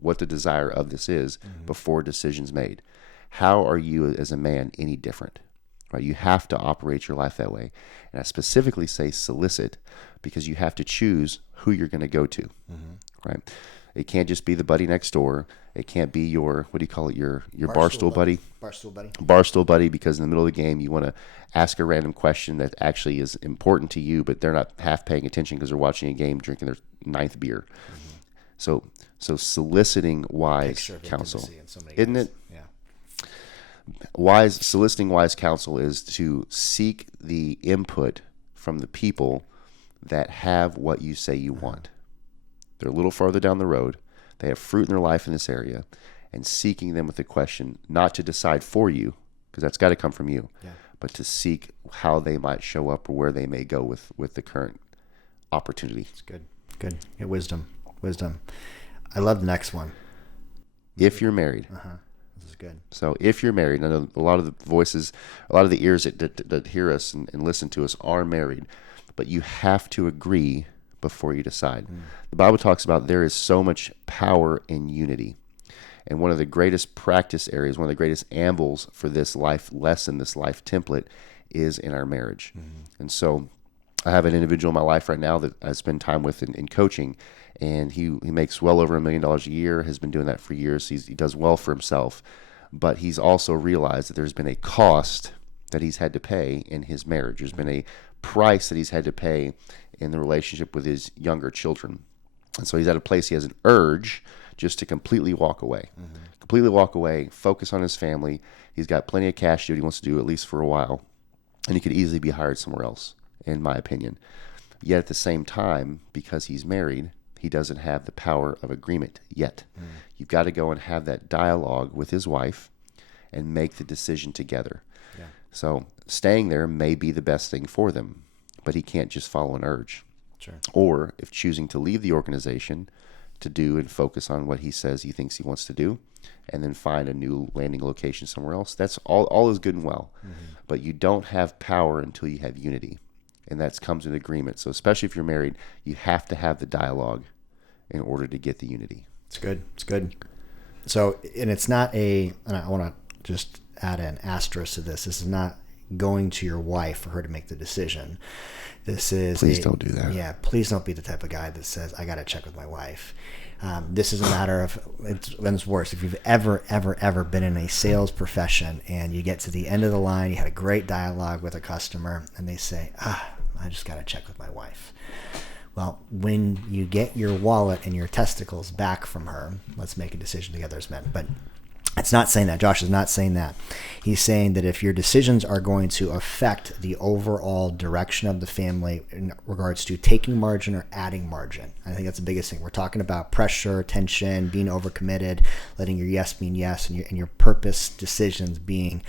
what the desire of this is before decisions made. How are you as a man any different? Right? You have to operate your life that way. And I specifically say solicit because you have to choose who you're going to go to. Right? It can't just be the buddy next door. It can't be your, what do you call it, your barstool buddy? Barstool buddy, because in the middle of the game you want to ask a random question that actually is important to you, but they're not half paying attention because they're watching a game, drinking their ninth beer. So soliciting wise counsel, isn't it? Yeah. Soliciting wise counsel is to seek the input from the people that have what you say you want. They're a little farther down the road. They have fruit in their life in this area, and seeking them with a question, not to decide for you, because that's got to come from you, but to seek how they might show up or where they may go with the current opportunity. It's good. Yeah, wisdom. I love the next one. If you're married. This is good. So if you're married, I know a lot of the voices, a lot of the ears that hear us and listen to us are married, but you have to agree before you decide. The Bible talks about there is so much power in unity. And one of the greatest practice areas, one of the greatest anvils for this life lesson, this life template, is in our marriage. And so I have an individual in my life right now that I spend time with in coaching, and he makes well over $1 million a year, has been doing that for years. He does well for himself, but he's also realized that there's been a cost that he's had to pay in his marriage. There's been a price that he's had to pay in the relationship with his younger children. And so he's at a place he has an urge just to completely walk away. Focus on his family. He's got plenty of cash to do what he wants to do, at least for a while. And he could easily be hired somewhere else, in my opinion. Yet at the same time, because he's married, he doesn't have the power of agreement yet. You've got to go and have that dialogue with his wife and make the decision together. So staying there may be the best thing for them, but he can't just follow an urge. Or if choosing to leave the organization, to do and focus on what he says he thinks he wants to do, and then find a new landing location somewhere else. That's all is good and well. But you don't have power until you have unity, and that comes in agreement. So especially if you're married, you have to have the dialogue in order to get the unity. It's good. So, and it's not and I want to just add an asterisk to this. This is not going to your wife for her to make the decision. This is please don't do that. Yeah, please don't be the type of guy that says, I got to check with my wife. This is a matter of, it's worse. If you've ever been in a sales profession and you get to the end of the line, you had a great dialogue with a customer, and they say, I just got to check with my wife. Well, when you get your wallet and your testicles back from her, let's make a decision together as men. But it's not saying that. Josh is not saying that. He's saying that if your decisions are going to affect the overall direction of the family in regards to taking margin or adding margin, I think that's the biggest thing. We're talking about pressure, tension, being overcommitted, letting your yes mean yes, and your purpose decisions being